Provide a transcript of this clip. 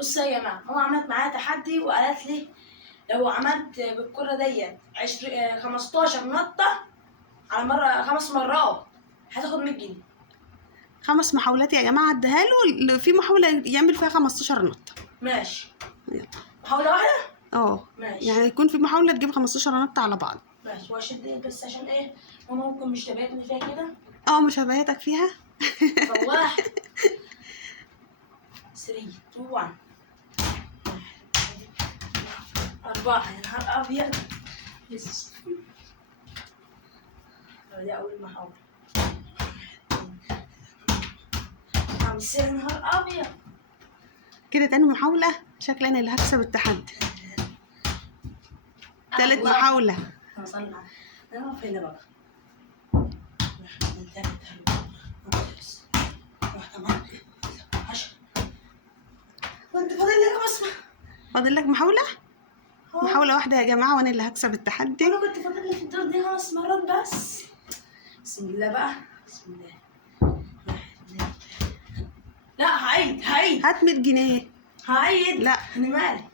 بصوا يا جماعه، ماما عملت معايا تحدي وقالت لي لو عملت بالكره ديت 15 نطه على مره 5 مرات هتاخد 100 جنيه. 5 محاولات يا جماعه اديها له، في محاوله يعمل فيها 15 نطه. ماشي. يلا. محاوله واحده؟ ماشي. يعني يكون في محاوله تجيب 15 نطه على بعض. ماشي. واشد ايه بس عشان ايه ماما ممكن مش تبعتني فيها كده. مش هبيتك فيها. فواحد 3 2 1 4. يا نهار ابيض. يس. دي اول محاولة. 5. يا نهار ابيض. كده تاني محاولة، شكلي انا اللي هكسب التحدي. تالت محاولة. وصلنا. انا فين بقى؟ وانت فاضل لك بصمة. فاضل لك محاولة؟ محاولة واحدة يا جماعة وانا اللي هكسب التحدي. انا كنت فاضل لي في الدور دي 5 مرات بس. بسم الله بقى. بسم الله. لا هعيد. هات 100 جنيه. هعيد. لا انا مالي.